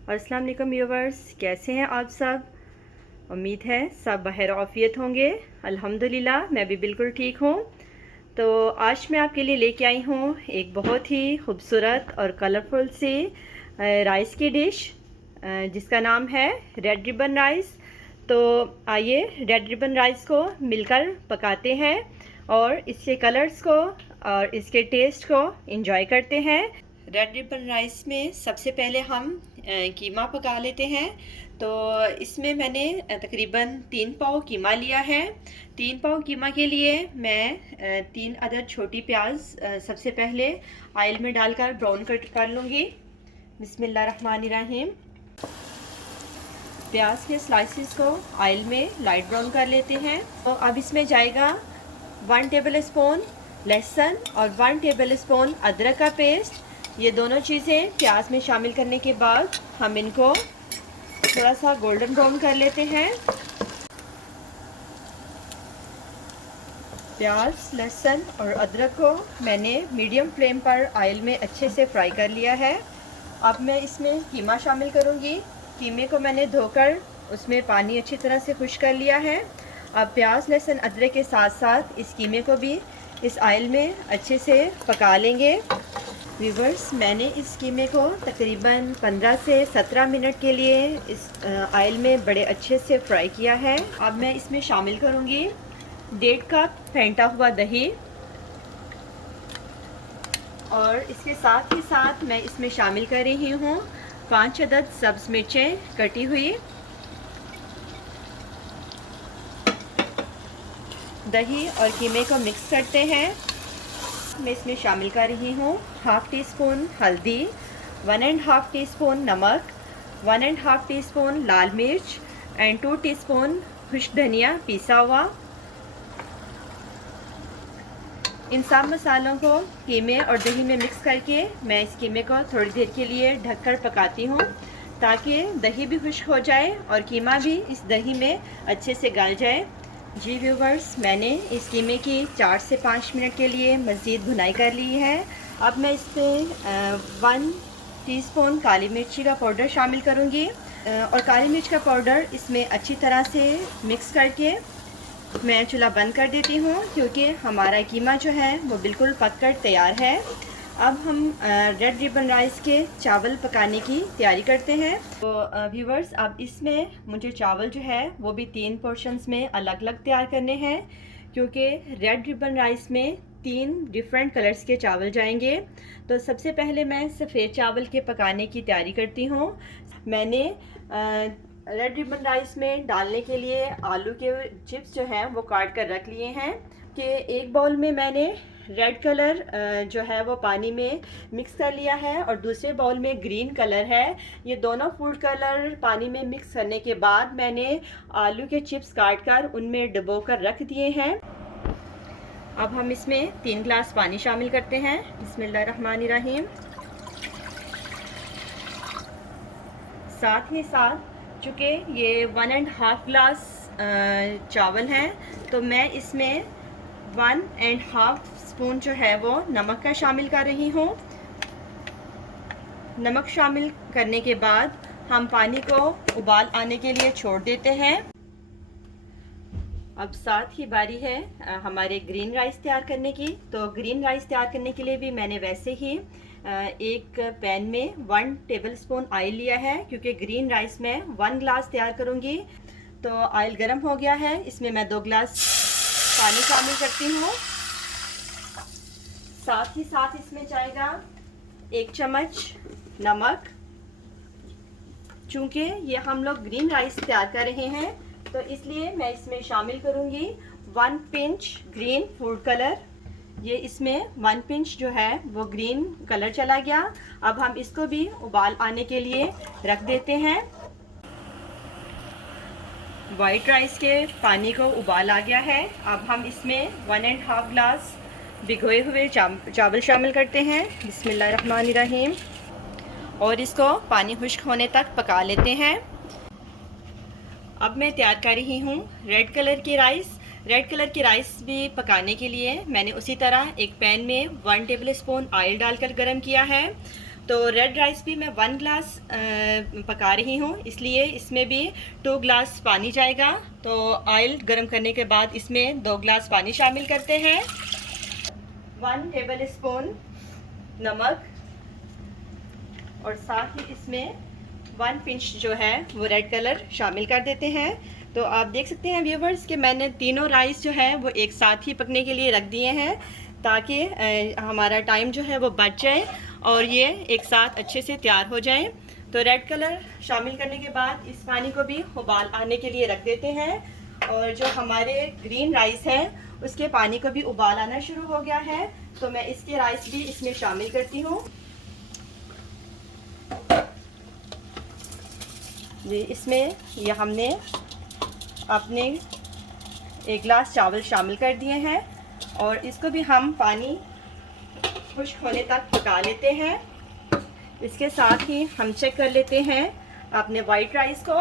और अस्सलाम वालेकुम व्यूवर्स, कैसे हैं आप सब। उम्मीद है सब बखैर आफियत होंगे। अल्हम्दुलिल्लाह मैं भी बिल्कुल ठीक हूँ। तो आज मैं आपके लिए लेके आई हूँ एक बहुत ही खूबसूरत और कलरफुल सी राइस की डिश जिसका नाम है रेड रिबन राइस। तो आइए रेड रिबन राइस को मिलकर पकाते हैं और इसके कलर्स को और इसके टेस्ट को एंजॉय करते हैं। रेड रिबन राइस में सबसे पहले हम कीमा पका लेते हैं। तो इसमें मैंने तकरीबन 3 पाव कीमा लिया है। 3 पाव कीमा के लिए मैं 3 अदद छोटी प्याज सबसे पहले ऑयल में डालकर ब्राउन कर लूँगी। बिस्मिल्लाहिर्रहमानिर्रहीम। प्याज के स्लाइसिस को ऑयल में लाइट ब्राउन कर लेते हैं। तो अब इसमें जाएगा 1 टेबल स्पून लहसुन और 1 टेबल स्पून अदरक का पेस्ट। ये दोनों चीज़ें प्याज में शामिल करने के बाद हम इनको थोड़ा सा गोल्डन ब्राउन कर लेते हैं। प्याज, लहसुन और अदरक को मैंने मीडियम फ्लेम पर ऑयल में अच्छे से फ्राई कर लिया है। अब मैं इसमें कीमा शामिल करूंगी। कीमे को मैंने धोकर उसमें पानी अच्छी तरह से खुश्क कर लिया है। अब प्याज, लहसुन, अदरक के साथ साथ इस कीमे को भी इस ऑयल में अच्छे से पका लेंगे। व्यूवर्स, मैंने इस कीमे को तकरीबन 15 से 17 मिनट के लिए इस ऑयल में बड़े अच्छे से फ्राई किया है। अब मैं इसमें शामिल करूँगी 1.5 कप फेंटा हुआ दही और इसके साथ ही साथ मैं इसमें शामिल कर रही हूँ 5 अदद सब्ज़ मिर्चें कटी हुई। दही और कीमे को मिक्स करते हैं। मैं इसमें शामिल कर रही हूँ 1/2 टीस्पून हल्दी, 1.5 टीस्पून नमक, 1.5 टीस्पून लाल मिर्च एंड 2 टीस्पून खुश्क धनिया पीसा हुआ। इन सब मसालों को कीमे और दही में मिक्स करके मैं इस कीमे को थोड़ी देर के लिए ढककर पकाती हूँ ताकि दही भी खुश्क हो जाए और कीमा भी इस दही में अच्छे से गल जाए। जी व्यूवर्स, मैंने इस कीमे की 4 से 5 मिनट के लिए मज़ीद भुनाई कर ली है। अब मैं इस पर 1 टीस्पून काली मिर्ची का पाउडर शामिल करूँगी और काली मिर्च का पाउडर इसमें अच्छी तरह से मिक्स करके मैं चूल्हा बंद कर देती हूँ क्योंकि हमारा कीमा जो है वो बिल्कुल पक कर तैयार है। अब हम रेड रिबन राइस के चावल पकाने की तैयारी करते हैं। तो व्यूवर्स, अब इसमें मुझे चावल जो है वो भी 3 पोर्शंस में अलग अलग तैयार करने हैं क्योंकि रेड रिबन राइस में 3 डिफरेंट कलर्स के चावल जाएंगे। तो सबसे पहले मैं सफ़ेद चावल के पकाने की तैयारी करती हूँ। मैंने रेड रिबन राइस में डालने के लिए आलू के चिप्स जो हैं वो काट कर रख लिए हैं कि एक बाउल में मैंने रेड कलर जो है वो पानी में मिक्स कर लिया है और दूसरे बाउल में ग्रीन कलर है। ये दोनों फूड कलर पानी में मिक्स करने के बाद मैंने आलू के चिप्स काट कर उनमें डुबो कर रख दिए हैं। अब हम इसमें 3 गिलास पानी शामिल करते हैं। बिस्मिल्लाहिर्रहमानिर्रहीम। साथ ही साथ चूँकि ये 1.5 गिलास चावल हैं तो मैं इसमें 1.5 स्पून जो है वो नमक का शामिल कर रही हूँ। नमक शामिल करने के बाद हम पानी को उबाल आने के लिए छोड़ देते हैं। अब साथ ही बारी है हमारे ग्रीन राइस तैयार करने की। तो ग्रीन राइस तैयार करने के लिए भी मैंने वैसे ही एक पैन में 1 टेबलस्पून ऑयल लिया है क्योंकि ग्रीन राइस में 1 गिलास तैयार करूँगी। तो ऑयल गर्म हो गया है, इसमें मैं 2 गिलास पानी शामिल करती हूँ। साथ ही साथ इसमें जाएगा 1 चम्मच नमक। चूँकि ये हम लोग ग्रीन राइस तैयार कर रहे हैं तो इसलिए मैं इसमें शामिल करूँगी 1 पिंच ग्रीन फूड कलर। ये इसमें 1 पिंच जो है वो ग्रीन कलर चला गया। अब हम इसको भी उबाल आने के लिए रख देते हैं। वाइट राइस के पानी को उबाल आ गया है। अब हम इसमें 1.5 गिलास भिगोए हुए चावल शामिल करते हैं। बिस्मिल्लाहिर्रहमानिर्रहीम। और इसको पानी खुश्क होने तक पका लेते हैं। अब मैं तैयार कर रही हूँ रेड कलर की राइस। रेड कलर की राइस भी पकाने के लिए मैंने उसी तरह एक पैन में 1 टेबल स्पून ऑयल डालकर गरम किया है। तो रेड राइस भी मैं 1 ग्लास पका रही हूँ, इसलिए इसमें भी 2 ग्लास पानी जाएगा। तो ऑयल गर्म करने के बाद इसमें 2 ग्लास पानी शामिल करते हैं। 1 टेबल स्पून नमक और साथ ही इसमें 1 पिंच जो है वो रेड कलर शामिल कर देते हैं। तो आप देख सकते हैं व्यूवर्स कि मैंने तीनों राइस जो है वो एक साथ ही पकने के लिए रख दिए हैं, ताकि हमारा टाइम जो है वो बच जाए और ये एक साथ अच्छे से तैयार हो जाए। तो रेड कलर शामिल करने के बाद इस पानी को भी उबाल आने के लिए रख देते हैं। और जो हमारे ग्रीन राइस है उसके पानी को भी उबाल आना शुरू हो गया है, तो मैं इसके राइस भी इसमें शामिल करती हूँ। इसमें ये हमने अपने 1 गिलास चावल शामिल कर दिए हैं और इसको भी हम पानी खुश्क होने तक पका लेते हैं। इसके साथ ही हम चेक कर लेते हैं अपने वाइट राइस को।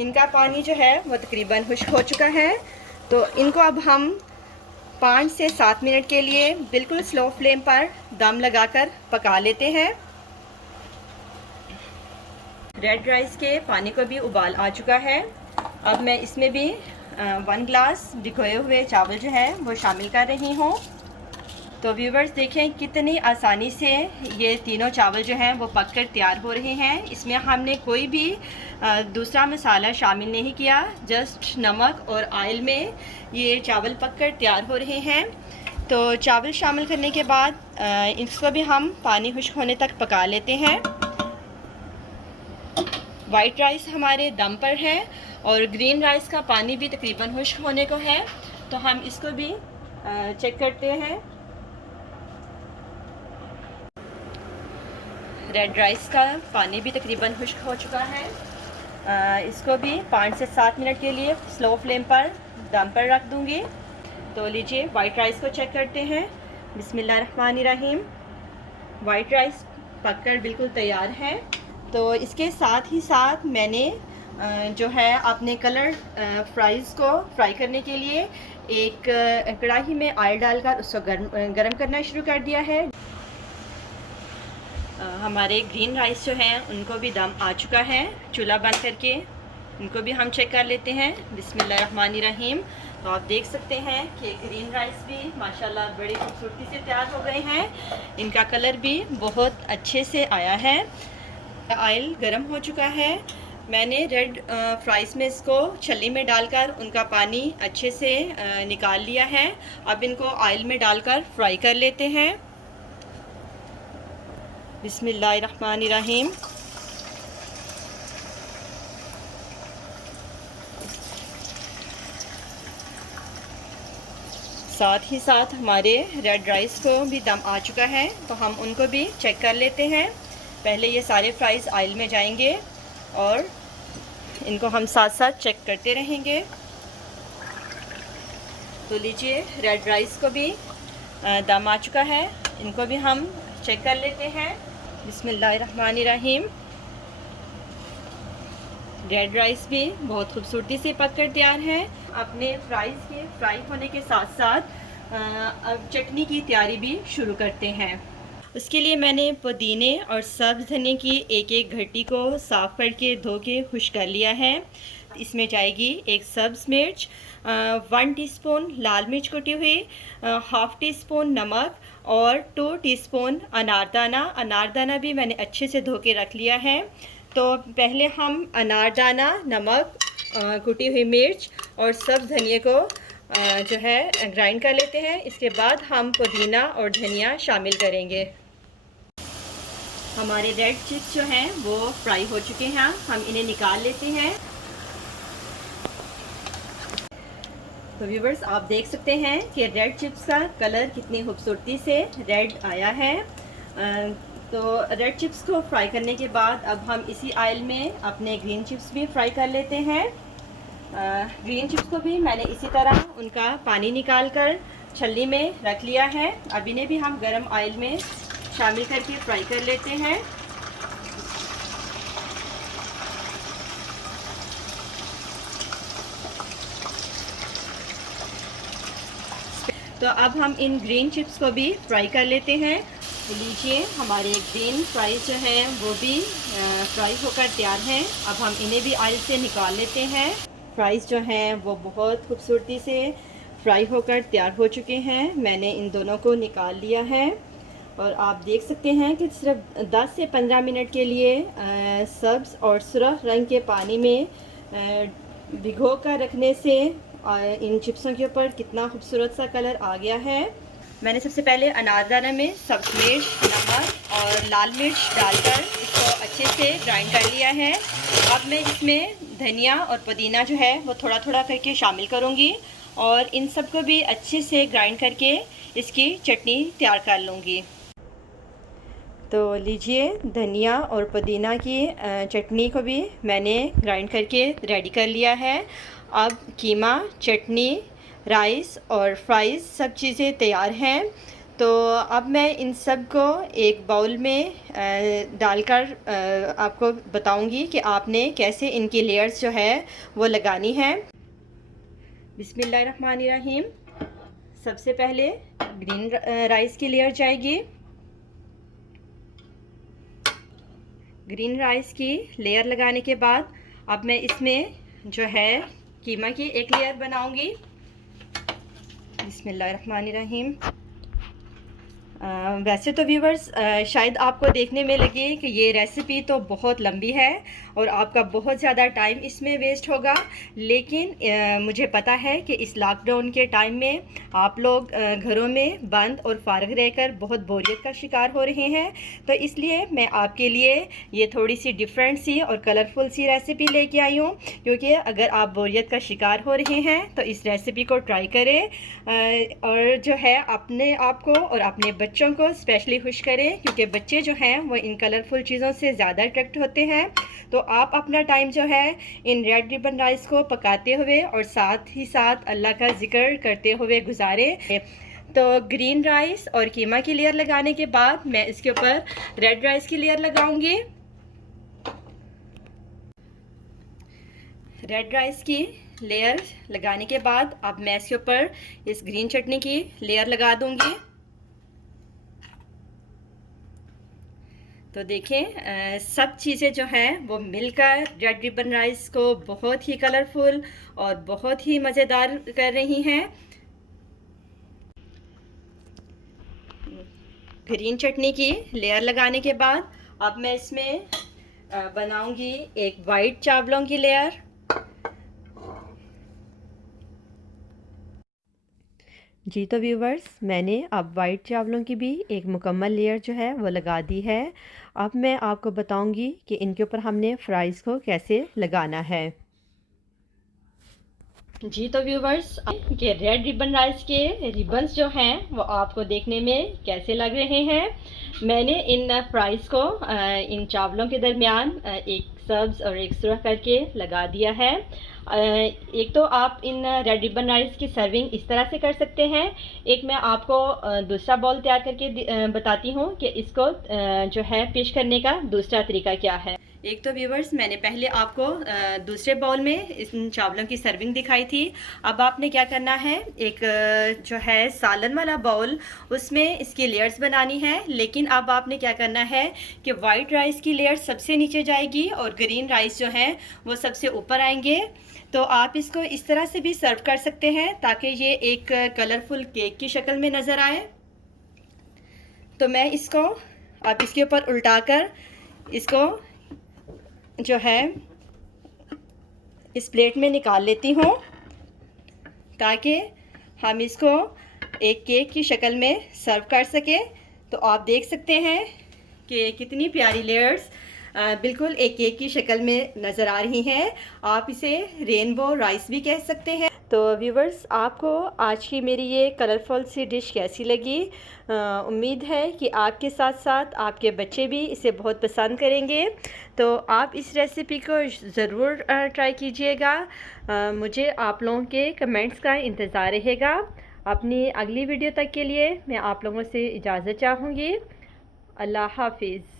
इनका पानी जो है वो तकरीबन खुश्क हो चुका है, तो इनको अब हम 5 से 7 मिनट के लिए बिल्कुल स्लो फ्लेम पर दम लगाकर पका लेते हैं। रेड राइस के पानी को भी उबाल आ चुका है। अब मैं इसमें भी 1 ग्लास भिगोए हुए चावल जो है वो शामिल कर रही हूँ। तो व्यूवर्स देखें कितनी आसानी से ये तीनों चावल जो हैं वो पककर तैयार हो रहे हैं। इसमें हमने कोई भी दूसरा मसाला शामिल नहीं किया, जस्ट नमक और ऑयल में ये चावल पककर तैयार हो रहे हैं। तो चावल शामिल करने के बाद इसको भी हम पानी खुश्क होने तक पका लेते हैं। वाइट राइस हमारे दम पर है और ग्रीन राइस का पानी भी तकरीबन खुश्क होने को है, तो हम इसको भी चेक करते हैं। रेड राइस का पानी भी तकरीबन खुश्क हो चुका है। इसको भी 5 से 7 मिनट के लिए स्लो फ्लेम पर दम पर रख दूंगी। तो लीजिए वाइट राइस को चेक करते हैं। बिस्मिल्लाहिर्रहमानिर्रहीम। वाइट राइस पककर बिल्कुल तैयार है। तो इसके साथ ही साथ मैंने जो है अपने कलर फ्राइज़ को फ्राई करने के लिए एक कढ़ाई में ऑयल डालकर उसको गरम करना शुरू कर दिया है। हमारे ग्रीन राइस जो हैं उनको भी दम आ चुका है। चूल्हा बंद करके उनको भी हम चेक कर लेते हैं। बिस्मिल्लाहिर्रहमानिर्रहीम। तो आप देख सकते हैं कि ग्रीन राइस भी माशाल्लाह बड़ी खूबसूरती से तैयार हो गए हैं। इनका कलर भी बहुत अच्छे से आया है। ऑयल गरम हो चुका है। मैंने रेड फ्राइज़ में इसको छल्ली में डालकर उनका पानी अच्छे से निकाल लिया है। अब इनको ऑयल में डालकर फ्राई कर लेते हैं। बिस्मिल्लाहिर्रहमानिर्रहीम। साथ ही साथ हमारे रेड राइस को भी दम आ चुका है, तो हम उनको भी चेक कर लेते हैं। पहले ये सारे फ्राइज़ ऑयल में जाएंगे और इनको हम साथ साथ चेक करते रहेंगे। तो लीजिए रेड राइस को भी दम आ चुका है, इनको भी हम चेक कर लेते हैं। बिस्मिल्लाहिर्रहमानिर्रहीम। रेड राइस भी बहुत खूबसूरती से पककर तैयार है। अपने फ्राइज़ के फ्राई होने के साथ साथ अब चटनी की तैयारी भी शुरू करते हैं। उसके लिए मैंने पुदीने और सब्ज़ धनिए की एक घटी को साफ़ करके धो के खुश कर लिया है। इसमें जाएगी 1 सब्ज़ मिर्च, 1 टीस्पून लाल मिर्च कुटी हुई, हाफ़ टी स्पून नमक और 2 टीस्पून अनारदाना। अनारदाना भी मैंने अच्छे से धो के रख लिया है। तो पहले हम अनारदाना, नमक, कुटी हुई मिर्च और सब्ज़ धनिए को जो है ग्राइंड कर लेते हैं। इसके बाद हम पुदीना और धनिया शामिल करेंगे। हमारे रेड चिप्स जो हैं वो फ्राई हो चुके हैं, हम इन्हें निकाल लेते हैं। तो व्यूवर्स आप देख सकते हैं कि रेड चिप्स का कलर कितनी खूबसूरती से रेड आया है। तो रेड चिप्स को फ्राई करने के बाद अब हम इसी ऑयल में अपने ग्रीन चिप्स भी फ्राई कर लेते हैं। ग्रीन चिप्स को भी मैंने इसी तरह उनका पानी निकाल कर छल्ली में रख लिया है। अब इन्हें भी हम गरम ऑयल में शामिल करके फ्राई कर लेते हैं। तो अब हम इन ग्रीन चिप्स को भी फ्राई कर लेते हैं। लीजिए हमारे ग्रीन फ्राइज जो हैं वो भी फ्राई होकर तैयार हैं। अब हम इन्हें भी ऑयल से निकाल लेते हैं। फ्राइज़ जो हैं वो बहुत खूबसूरती से फ्राई होकर तैयार हो चुके हैं। मैंने इन दोनों को निकाल लिया है और आप देख सकते हैं कि सिर्फ 10 से 15 मिनट के लिए सब्ज़ और सुरख रंग के पानी में भिगो कर रखने से इन चिप्सों के ऊपर कितना खूबसूरत सा कलर आ गया है। मैंने सबसे पहले अनारदाना में सब्ज़ मिर्च, नमक और लाल मिर्च डालकर इसको अच्छे से ग्राइंड कर लिया है। अब मैं इसमें धनिया और पुदीना जो है वो थोड़ा थोड़ा करके शामिल करूँगी और इन सब को भी अच्छे से ग्राइंड करके इसकी चटनी तैयार कर लूँगी। तो लीजिए धनिया और पुदीना की चटनी को भी मैंने ग्राइंड करके रेडी कर लिया है। अब कीमा, चटनी, राइस और फ्राइज़ सब चीज़ें तैयार हैं। तो अब मैं इन सब को एक बाउल में डालकर आपको बताऊंगी कि आपने कैसे इनकी लेयर्स जो है वो लगानी है। बिस्मिल्लाहिर्रहमानिर्रहीम। सबसे पहले ग्रीन राइस की लेयर जाएगी। ग्रीन राइस की लेयर लगाने के बाद अब मैं इसमें जो है कीमा की एक लेयर बनाऊंगी। बिस्मिल्लाहिर्रहमानिर्रहीम। वैसे तो व्यूवर्स शायद आपको देखने में लगे कि ये रेसिपी तो बहुत लंबी है और आपका बहुत ज़्यादा टाइम इसमें वेस्ट होगा, लेकिन मुझे पता है कि इस लॉकडाउन के टाइम में आप लोग घरों में बंद और फारग रहकर बहुत बोरियत का शिकार हो रहे हैं। तो इसलिए मैं आपके लिए ये थोड़ी सी डिफरेंट सी और कलरफुल सी रेसिपी लेके आई हूँ, क्योंकि अगर आप बोरियत का शिकार हो रहे हैं तो इस रेसिपी को ट्राई करें और जो है अपने आप को और अपने बच्चों को स्पेशली खुश करें, क्योंकि बच्चे जो हैं वो इन कलरफुल चीज़ों से ज़्यादा अट्रैक्ट होते हैं। तो आप अपना टाइम जो है इन रेड रिबन राइस को पकाते हुए और साथ ही साथ अल्लाह का जिक्र करते हुए गुजारें। तो ग्रीन राइस और कीमा की लेयर लगाने के बाद मैं इसके ऊपर रेड राइस की लेयर लगाऊंगी। रेड राइस की लेयर लगाने के बाद अब मैं इसके ऊपर इस ग्रीन चटनी की लेयर लगा दूंगी। तो देखें सब चीज़ें जो हैं वो मिलकर रेड रिबन राइस को बहुत ही कलरफुल और बहुत ही मज़ेदार कर रही हैं। ग्रीन चटनी की लेयर लगाने के बाद अब मैं इसमें बनाऊंगी एक वाइट चावलों की लेयर। जी तो व्यूवर्स मैंने अब वाइट चावलों की भी एक मुकम्मल लेयर जो है वो लगा दी है। अब मैं आपको बताऊंगी कि इनके ऊपर हमने फ्राइज़ को कैसे लगाना है। जी तो व्यूवर्स के रेड रिबन राइस के रिबन्स जो हैं वो आपको देखने में कैसे लग रहे हैं। मैंने इन फ्राइज़ को इन चावलों के दरमियान एक सब्ज़ और एक सुरख करके लगा दिया है। एक तो आप इन रेड रिबन राइस की सर्विंग इस तरह से कर सकते हैं। एक मैं आपको दूसरा बॉल तैयार करके बताती हूँ कि इसको जो है पेश करने का दूसरा तरीका क्या है। एक तो व्यूवर्स मैंने पहले आपको दूसरे बाउल में इन चावलों की सर्विंग दिखाई थी। अब आपने क्या करना है, एक जो है सालन वाला बाउल उसमें इसकी लेयर्स बनानी है। लेकिन अब आपने क्या करना है कि वाइट राइस की लेयर सबसे नीचे जाएगी और ग्रीन राइस जो है वो सबसे ऊपर आएंगे। तो आप इसको इस तरह से भी सर्व कर सकते हैं ताकि ये एक कलरफुल केक की शक्ल में नज़र आए। तो मैं इसको अब इसके ऊपर उल्टाकर इसको जो है इस प्लेट में निकाल लेती हूँ ताकि हम इसको एक केक की शक्ल में सर्व कर सकें। तो आप देख सकते हैं कि कितनी प्यारी लेयर्स बिल्कुल एक केक की शक्ल में नज़र आ रही हैं। आप इसे रेनबो राइस भी कह सकते हैं। तो व्यूवर्स आपको आज की मेरी ये कलरफुल सी डिश कैसी लगी? उम्मीद है कि आपके साथ साथ आपके बच्चे भी इसे बहुत पसंद करेंगे। तो आप इस रेसिपी को ज़रूर ट्राई कीजिएगा। मुझे आप लोगों के कमेंट्स का इंतज़ार रहेगा। अपनी अगली वीडियो तक के लिए मैं आप लोगों से इजाज़त चाहूँगी। अल्लाह हाफिज़।